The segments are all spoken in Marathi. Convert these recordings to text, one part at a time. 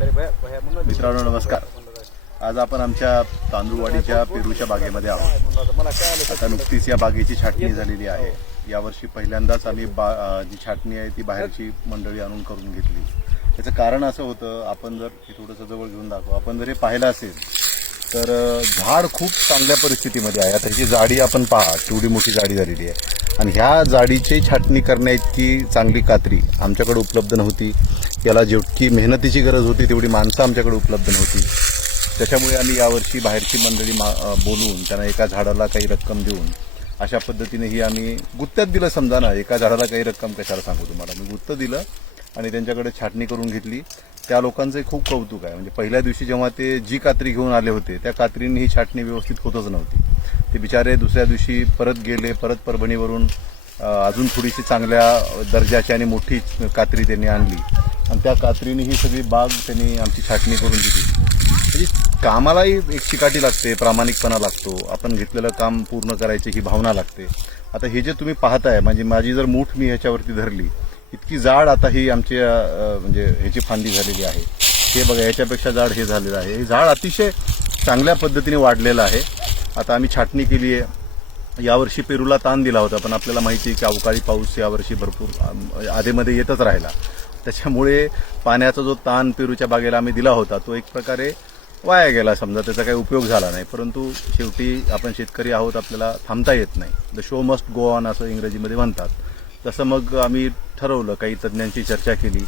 मित्रांनो नमस्कार. आज आपण आमच्या तांदूळवाडीच्या पेरूच्या बागेमध्ये आहोत. आता नुकतीच या बागेची छाटणी झालेली आहे. यावर्षी पहिल्यांदाच आम्ही बा जी छाटणी आहे ती बाहेरची मंडळी आणून करून घेतली. याचं कारण असं होतं आपण जर हे थोडंसं जवळ घेऊन दाखवू. आपण जर हे पाहिलं असेल तर झाड खूप चांगल्या परिस्थितीमध्ये आहे. आता ह्याची जाडी आपण पहा केवढी मोठी जाडी झालेली आहे. आणि ह्या जाडीची छाटणी करण्याइतकी चांगली कात्री आमच्याकडे उपलब्ध नव्हती. याला जेवढी मेहनतीची गरज होती तेवढी माणसं आमच्याकडे उपलब्ध नव्हती. त्याच्यामुळे आम्ही यावर्षी बाहेरची मंडळी मा बोलून त्यांना एका झाडाला काही रक्कम देऊन अशा पद्धतीने ही आम्ही गुत्त्यात दिलं. समजा ना एका झाडाला काही रक्कम कशाला सांगू तुम्हाला? मी गुत्त दिलं आणि त्यांच्याकडे छाटणी करून घेतली. त्या लोकांचं खूप कौतुक आहे. म्हणजे पहिल्या दिवशी जेव्हा ते जी कात्री घेऊन आले होते त्या कात्रीने ही छाटणी व्यवस्थित होतच नव्हती. ते बिचारे दुसऱ्या दिवशी परत गेले परत परभणीवरून अजून थोडीशी चांगल्या दर्जाची आणि मोठी कात्री त्यांनी आणली. आणि त्या कात्रीने ही सगळी बाग त्यांनी आमची छाटणी करून दिली. म्हणजे कामालाही एक चिकाटी लागते प्रामाणिकपणा लागतो. आपण घेतलेलं काम पूर्ण करायची ही भावना लागते. आता हे जे तुम्ही पाहताय म्हणजे माझी जर मूठ मी ह्याच्यावरती धरली इतकी जाड आता ही आमची म्हणजे ह्याची फांदी झालेली आहे. हे बघा याच्यापेक्षा जाड हे झालेलं आहे. हे झाड अतिशय चांगल्या पद्धतीने वाढलेलं आहे. आता आम्ही छाटणी केली आहे. यावर्षी पेरूला ताण दिला होता पण आपल्याला माहिती आहे की अवकाळी पाऊस यावर्षी भरपूर आधेमध्ये येतच राहिला. त्याच्यामुळे पाण्याचा जो ताण पेरूच्या बागेला आम्ही दिला होता तो एक प्रकारे वाया गेला. समजा त्याचा काही उपयोग झाला नाही. परंतु शेवटी आपण शेतकरी आहोत आपल्याला थांबता येत नाही. The show must go on असं इंग्रजीमध्ये म्हणतात. तसं मग आम्ही ठरवलं काही तज्ज्ञांची चर्चा केली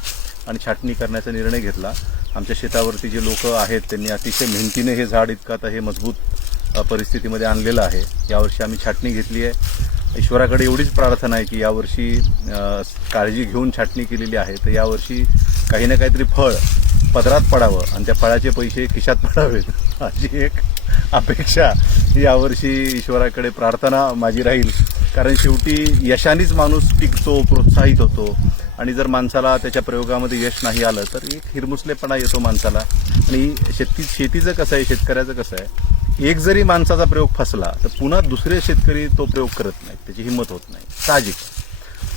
आणि छाटणी करण्याचा निर्णय घेतला. आमच्या शेतावरती जे लोक आहेत त्यांनी अतिशय मेहनतीने हे झाड इतकं आता हे मजबूत परिस्थितीमध्ये आणलेलं आहे. यावर्षी आम्ही छाटणी घेतली आहे. ईश्वराकडे एवढीच प्रार्थना आहे की यावर्षी काळजी घेऊन छाटणी केलेली आहे. तर यावर्षी काही ना काहीतरी फळ पदरात पडावं आणि त्या फळाचे पैसे खिशात पडावेत. अशी एक अपेक्षा यावर्षी ईश्वराकडे प्रार्थना माझी राहील. कारण शेवटी यशानेच माणूस टिकतो प्रोत्साहित होतो. आणि जर माणसाला त्याच्या प्रयोगामध्ये यश नाही आलं तर एक हिरमुसलेपणा येतो माणसाला. आणि शेती शेतीचं कसं आहे शेतकऱ्याचं कसं आहे एक जरी माणसाचा प्रयोग फसला तर पुन्हा दुसरे शेतकरी तो प्रयोग करत नाहीत. त्याची हिंमत होत नाही. साहजिक.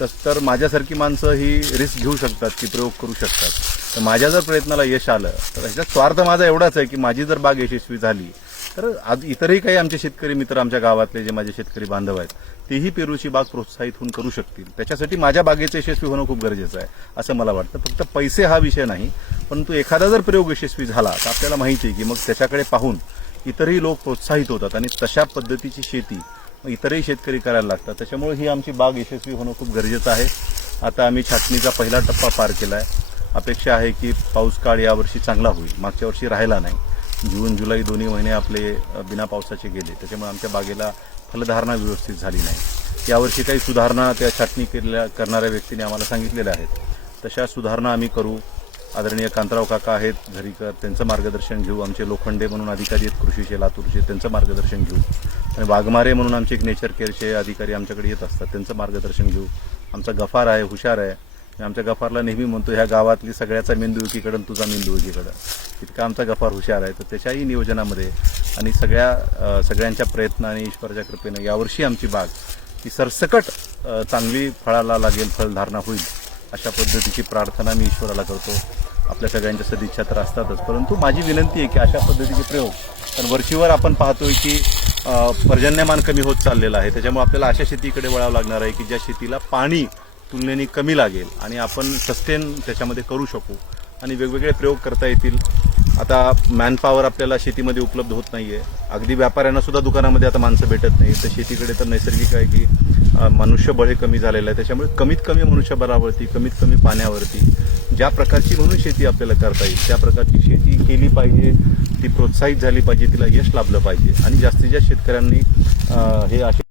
तस तर माझ्यासारखी माणसं ही रिस्क घेऊ शकतात की प्रयोग करू शकतात. तर माझ्या जर प्रयत्नाला यश आलं तर ह्याच्यात स्वार्थ माझा एवढाच आहे की माझी जर बाग यशस्वी झाली तर आज इतरही काही आमचे शेतकरी मित्र आमच्या गावातले जे माझे शेतकरी बांधव आहेत तेही पेरूची बाग प्रोत्साहित होऊन करू शकतील. त्याच्यासाठी माझ्या बागेचं यशस्वी होणं खूप गरजेचं आहे असं मला वाटतं. फक्त पैसे हा विषय नाही परंतु एखादा जर प्रयोग यशस्वी झाला तर आपल्याला माहिती आहे की मग त्याच्याकडे पाहून इतरही लोक प्रोत्साहित होतात आणि तशा पद्धतीची शेती इतरही शेतकरी करायला लागतात. त्याच्यामुळे ही आमची बाग यशस्वी होणं खूप गरजेचं आहे. आता आम्ही छाटणीचा पहिला टप्पा पार केला आहे अपेक्षा आहे की पाऊस काळ यावर्षी चांगला होईल. मागच्या वर्षी राहिला नाही. जून जुलै दोन्ही महिने आपले बिना पावसाचे गेले. त्याच्यामुळे आमच्या बागेला फलधारणा व्यवस्थित झाली नाही. यावर्षी काही सुधारणा त्या छाटणी केलेल्या करणाऱ्या व्यक्तीने आम्हाला सांगितलेल्या आहेत. तशा सुधारणा आम्ही करू. आदरणीय कांतराव काका आहेत झरीकर त्यांचं मार्गदर्शन घेऊ. आमचे लोखंडे म्हणून अधिकारी आहेत कृषीचे लातूरचे. त्यांचं मार्गदर्शन घेऊ. आणि वाघमारे म्हणून आमचे एक नेचर केअरचे अधिकारी आमच्याकडे येत असतात. त्यांचं मार्गदर्शन घेऊ. आमचा गफार आहे हुशार आहे. मी आमच्या गफारला नेहमी म्हणतो ह्या गावातली सगळ्याचा मेंदू एकीकडं तुझा मेंदू एकीकडं. इतका आमचा गफार हुशार आहे. तर त्याच्याही नियोजनामध्ये आणि सगळ्या सगळ्यांच्या प्रयत्नाने ईश्वराच्या कृपेनं यावर्षी आमची बाग ही सरसकट चांगली फळाला लागेल फळधारणा होईल. अशा पद्धतीची प्रार्थना मी ईश्वराला करतो. आपल्या सगळ्यांच्या सदिच्छा तर असतातच परंतु माझी विनंती आहे की अशा पद्धतीचे प्रयोग. कारण वरचीवर आपण पाहतोय की पर्जन्यमान कमी होत चाललेलं आहे. त्याच्यामुळे आपल्याला अशा शेतीकडे वळावं लागणार आहे की ज्या शेतीला पाणी तुलनेने कमी लागेल आणि आपण सस्टेन त्याच्यामध्ये करू शकू आणि वेगवेगळे प्रयोग करता येतील. आता मॅनपॉवर आपल्याला शेतीमध्ये उपलब्ध होत नाही आहे अगदी व्यापाऱ्यांना सुद्धा दुकानामध्ये आता माणसं भेटत नाही तर शेतीकडे तर नैसर्गिक आहे की मनुष्यबळ हे कमी झालेलं आहे. त्याच्यामुळे कमीत कमी मनुष्यबळावरती कमीत कमी पाण्यावरती ज्या प्रकारची म्हणून शेती आपल्याला करता येईल त्या प्रकारची शेती केली पाहिजे ती प्रोत्साहित झाली पाहिजे तिला यश लाभलं पाहिजे. आणि जास्तीत जास्त शेतकऱ्यांनी हे असे